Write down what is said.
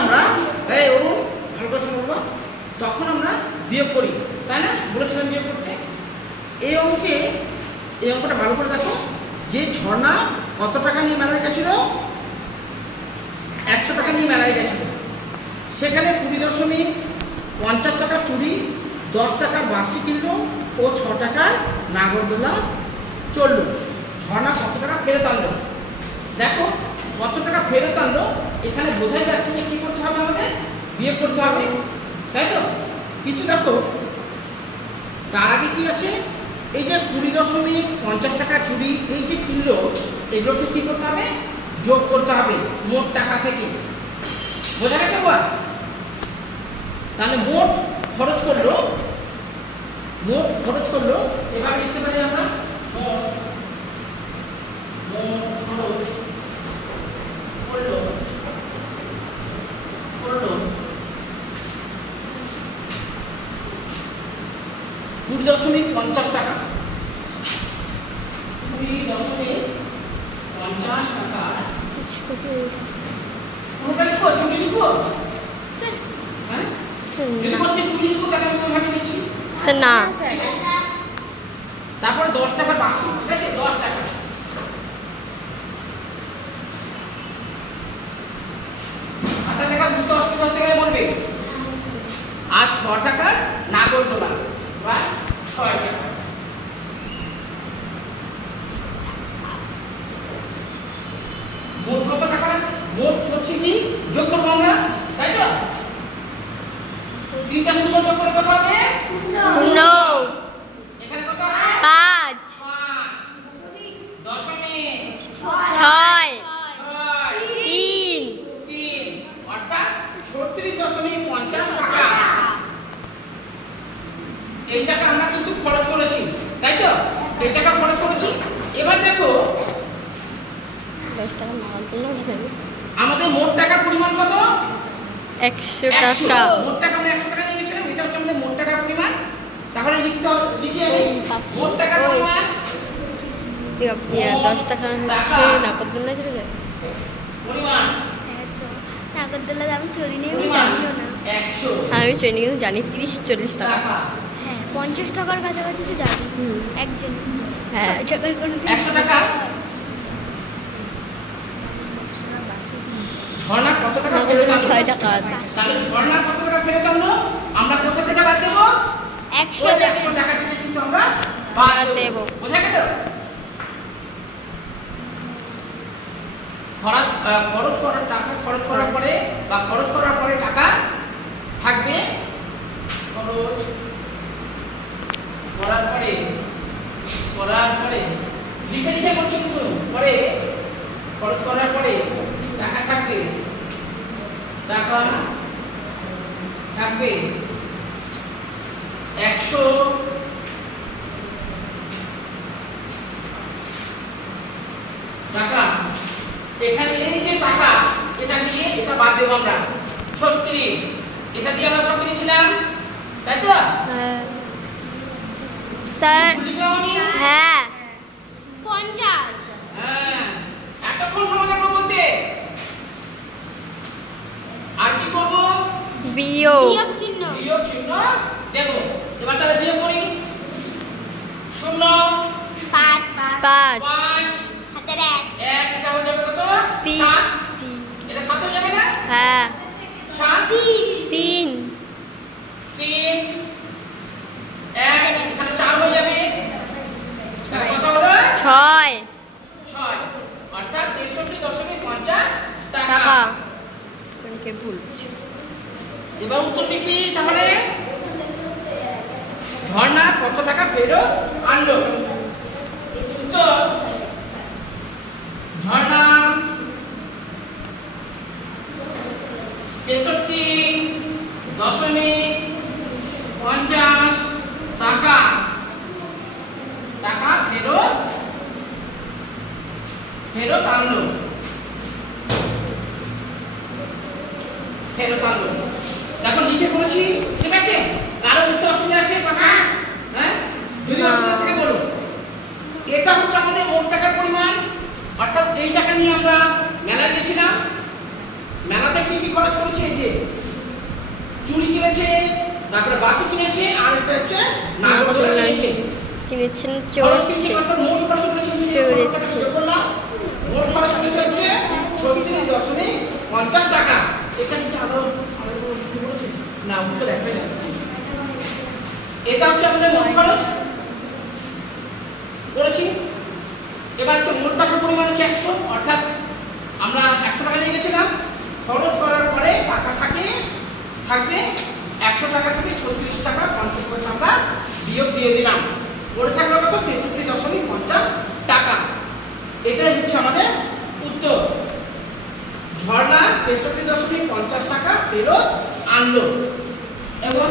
আমরা ভালো করে শুনবো, তখন আমরা বিয়োগ করি, তাই না? বলেছিলাম বিয়োগ করতে। এই অঙ্কটা ভালো করে দেখো, যে ঝর্ণা কত টাকা নিয়ে মেলায় গেছিল? 100 টাকা নিয়ে মেলায় গেছিল। সেখানে 20.50 টাকার চুড়ি, 10 টাকার বাঁশি কিনলো ও 6 টাকার নাগরদোলা চললো। ঝর্ণা কত টাকা ফেরত আনলো? দেখো কত টাকা ফেরত আনলো, এখানে বোঝাই যাচ্ছে যে কি করতে হবে, আমাদের বিয়োগ করতে হবে, তাই তো? কিন্তু দেখো তার আগে কি আছে, এই যে 20.50 টাকা চুড়ি এই যে কিনলো, এগুলোকে কি করতে হবে? যোগ করতে হবে মোট টাকা থেকে। বোঝা গেছে বল? তাহলে মোট খরচ করলো, এবার লিখতে পারি আমরা মোট খরচ করলো 20.50 টাকা। 20.50 টাকা পুরোটা লিখবো, চুড়ি লিখবো? হ্যাঁ, যদি বলতে চুড়ি লিখবো তাহলে আমি ওইভাবে লিখছি না। তারপরে 10 টাকার বাঁশি, ঠিক আছে? 10 টাকা। হাতে লেখা বুঝতে অসুবিধা হতে গেলে বলবে। আর 6 টাকার নাগরদোলা বা 6 টাকা। মোট কত টাকা? মোট হচ্ছে কি যোগ করবো আমরা, তাই তো? তিনটা শূন্য যোগ করে কত হবে? এখানে কত? 5 দশমিক 6 3 অর্থাৎ 36.50 টাকা। এই টাকা আমরা কিন্তু খরচ করেছি, তাই তো? এই টাকা খরচ করেছি। এবার দেখো 10 টাকা নাগরদোলা হিসাবে আমাদের মোট টাকার পরিমাণ কত? 100 টাকা। মোট টাকা আমরা 100 টাকা নিয়ে গেছিলাম, এটা হচ্ছে আমাদের মোট টাকার পরিমাণ। তাহলে লিখি আমি মোট টাকার পরিমাণ। 10 টাকার হচ্ছে নাগরদোলা চলে যায় পরিমাণ। নাগরদোলা আমি চড়ি নিয়ে জানিও না। 100 আমি ট্রেনিং এ জানি 30-40 টাকা। হ্যাঁ 50 টাকার কাছাকাছি তো জানি একজন। হ্যাঁ 6 টাকার কোন 100 টাকা। ঝর্ণা কত টাকা ফেরত আনলো? 6 টাকা। তাহলে ঝর্ণা কত টাকা ফেরত আনলো? আমরা কোথা থেকে বাদ দেব? 100 টাকা থেকে কিন্তু আমরা বাদ দেব। বোঝা গেল? খরচ করার টাকা, খরচ করার পরে বা খরচ করার পরে টাকা থাকবে। খরচ করার পরে লিখে করছো কিন্তু পরে খরচ করার পরে টাকা থাকবে, 100 টাকা। এখানে এই যে টাকা, এটা দিয়ে এটা বাদ দেব আমরা 36। এটা দিয়ে আমরা সব কিনেছিলাম, তাই তো? স্যার হ্যাঁ 50। হ্যাঁ, এতক্ষণ সময় লাগলো বলতে। আর কি করব? বিয়োগ চিহ্ন দেব। এবার তাহলে বিয়োগ করি। 0 5 5 হাতের 1 এটা হয়ে যাবে কত? 3 এটা 7 হয়ে যাবে না? হ্যাঁ 7 3 1 এখানে 4 হয়ে যাবে। তাহলে কত হলো? 6 অর্থাৎ 63.50 টাকা। অনেকের ভুল হচ্ছে। এবার উত্তর লিখি তাহলে। ঝর্ণা কত টাকা ফেরত আনলো? উত্তর ঝর্ণা 63.50 টাকা ফেরত আনলো। দেখো লিখে করেছি, ঠিক আছে? কারো বুঝতে অসুবিধা আছে কথা? হ্যাঁ, যদি অসুবিধা থাকে বলো। এটা হচ্ছে আমাদের মোট টাকার পরিমাণ, অর্থাৎ এই টাকা নিয়ে আমরা মেলায় গেছিলাম। মেলাতে কি কি খরচ করেছে এই যে চুড়ি কিনেছে, তারপরে বাসি কিনেছে, আর এটা হচ্ছে নাগরদোলা কিনেছে। কিনেছেন খরচ চড়ছে। কিনেছে অর্থাৎ মোট খরচ করেছে চড়েছে। যোগ করলাম। মোট খরচ করেছে হচ্ছে 36.50 টাকা। এখানে কি আরো কিছু বলেছে না? উত্তর একটাই যাচ্ছে। এটা হচ্ছে আমাদের মোট খরচ করেছি। এবার হচ্ছে মোট টাকার পরিমাণ হচ্ছে 100, অর্থাৎ আমরা 100 টাকা নিয়ে গেছিলাম, খরচ করার পরে টাকা থাকবে 100 টাকা থেকে 36 টাকা 50 পয়সা আমরা বিয়োগ দিয়ে দিলাম। পড়ে থাকলো কত? 63.50 টাকা। এটাই হচ্ছে আমাদের উত্তর। ঝর্ণা 63.50 টাকা ফেরত আনলো। এবং